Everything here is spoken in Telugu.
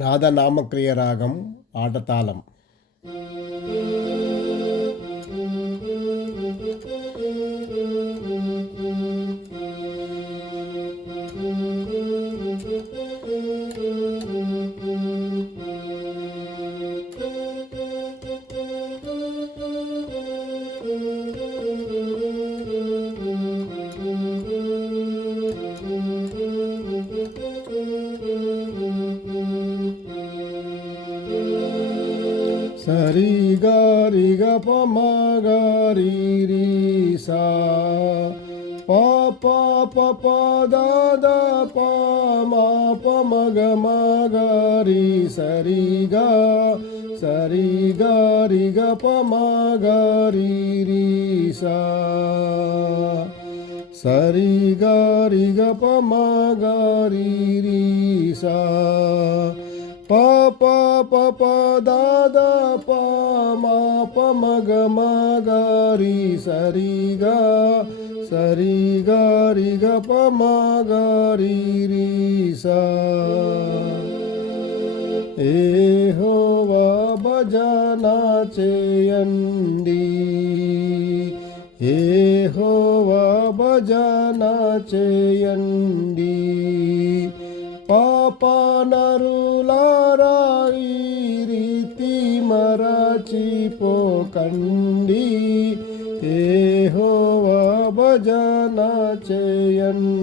నాదనామక్రియ రాగం ఆటతాళం. సరి గారి గ పమ గారి రి సా పా పా ప ప దా దా పా మా ప మ గ మ గారి సరి గారి గ పమ గారి రి సా సరి గారి గ పమ గారి రి సా పా పా ప ప దా దా పా మా ప మ గ మ గారి సరి గారి గ ప మ గారి రి సా. యెహోవా భజన చేయండి, యెహోవా భజన చేయండి, పాపనరులారా ఈ రీతి మరచిపోకండి, యెహోవా భజన చేయండి.